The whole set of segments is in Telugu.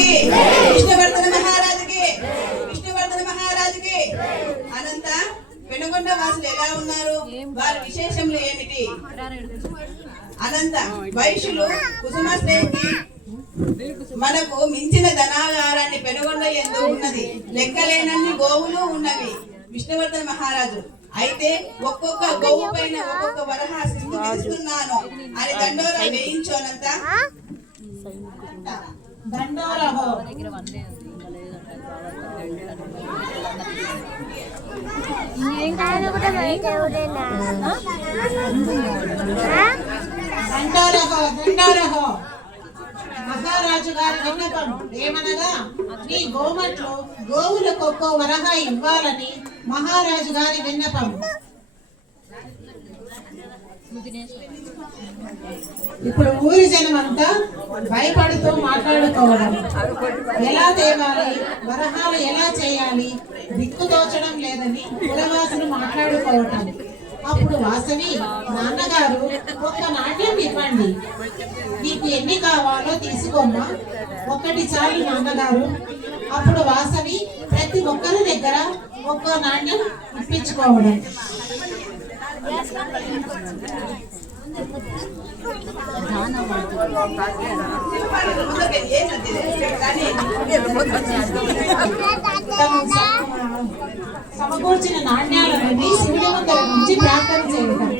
మహారాజుకి, విష్ణువర్ధన మహారాజుకి, విష్ణువర్ధన మహారాజుకి. అనంత పెనుగొండ వాసులు ఎలా ఉన్నారు? వారి విశేషములు ఏమిటి? అనంత వైశ్యులు కుసుమశ్రేణి మనకు మించిన ధనాగారాన్ని పెనుగొండ యందు ఉన్నది, లెక్కలేనన్ని గోవులు ఉన్నవి. విష్ణువర్ధన మహారాజు అయితే ఒక్కొక్క గోవు పైన ఒక్కొక్క వరహాసిస్తూ విధిస్తున్నాను అని దండోరా వేయించోనంత. మహారాజు గారి విన్నపం ఏమనగా, నీ గోమట్లో గోవులకు ఒక్కో వరహా ఇవ్వాలని మహారాజు గారి విన్నపం. ఇప్పుడు ఊరి జనం అంతా భయపడుతూ మాట్లాడుకోవడం, ఎలా తేవాలి, వరహాలు ఎలా చేయాలి దిక్కుతోచడం లేదని కులవాసులు మాట్లాడుకోవటం. అప్పుడు వాసవి, నాన్నగారు ఒక్క నాట్యం ఇవ్వండి, నీకు ఎన్ని కావాలో తీసుకోమ్మా, ఒక్కటి చాలు నాన్నగారు. అప్పుడు వాసవి ప్రతి ఒక్కరి దగ్గర ఒక్క నాట్యం ఇప్పించుకోవడం. సమకూర్చిన నాణ్యాలను శివుడి ముందర నుంచి ప్రార్థన చేయడం.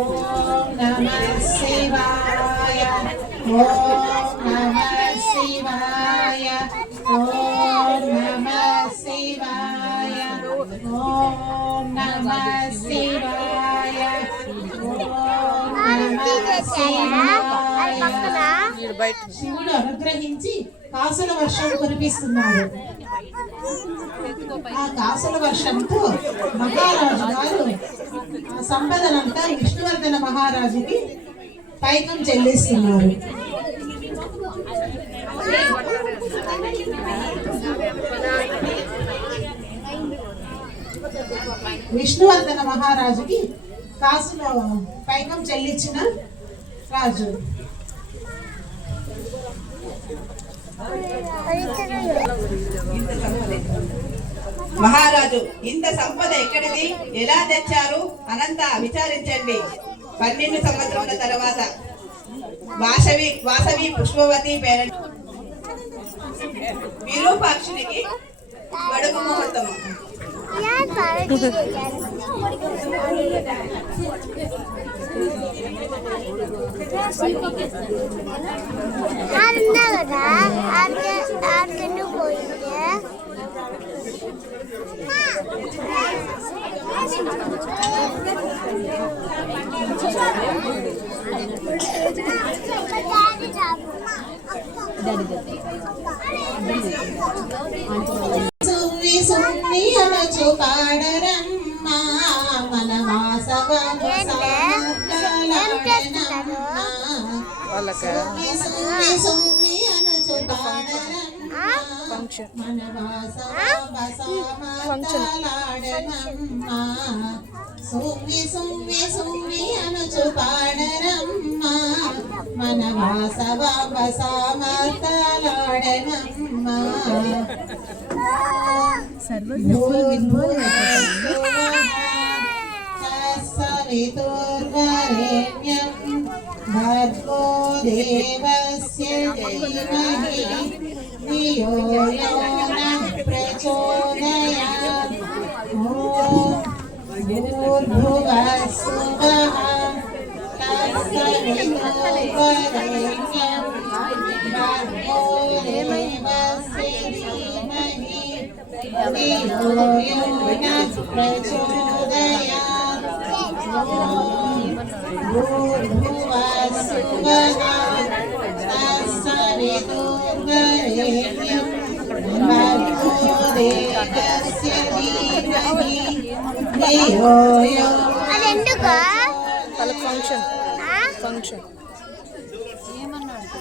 ఓం నమః శివాయ, ఓం నమః శివాయ, ఓం నమః శివాయ, ఓం నమః శివాయ, ఓం నమః శివాయ. శివుడు అనుగ్రహించి కాసుల వర్షం కురిపిస్తున్నారు. ఆ కాసుల వర్షంతో మహారాజు గారు ఆ సంపదనంతా విష్ణువర్ధన మహారాజుకి పైకం చెల్లిస్తున్నారు. విష్ణువర్ధన మహారాజుకి కాసుల పైకం చెల్లించిన రాజు. మహారాజు, ఇంత సంపద ఎక్కడిది, ఎలా తెచ్చారు? అనంత విచారించండి. 12 సంవత్సరాల తర్వాత వాసవి పుష్పవతి పేరెంట్ విరూపాక్షునికి వడుగు ముహూర్తము. సుమ్మి సుమ్మి అనచు పాడరమ్మా, మన వాసవము సమర్థలాడనమ్మా. సుమ్మి సుమ్మి సుమ్మి అనచు పాడరమ్మా, మన వాసవము సమర్థలాడనమ్మా. సుమ్మి సుమ్మి సుమ్మి అనచు పాడరమ్మా, మన వాసవము సమర్థలాడనమ్మా. సవితుర్వరేణ్యం భర్గో దేవస్య ధీమహి ధియో యో నః ప్రచోదయాత్. ఓం భూర్భువః స్సువః తత్సవితుర్వరేణ్యం భర్గో దేవస్య ధీమహి ధియో యో నః ప్రచోదయాత్. భూర్భువః స్సువః తత్సవితుర్వరేణ్యం భర్గో దేవస్య ధీమహి ధియో యో నః ఫంక్షన్ ఫంక్షన్ ఏమన్నాడు?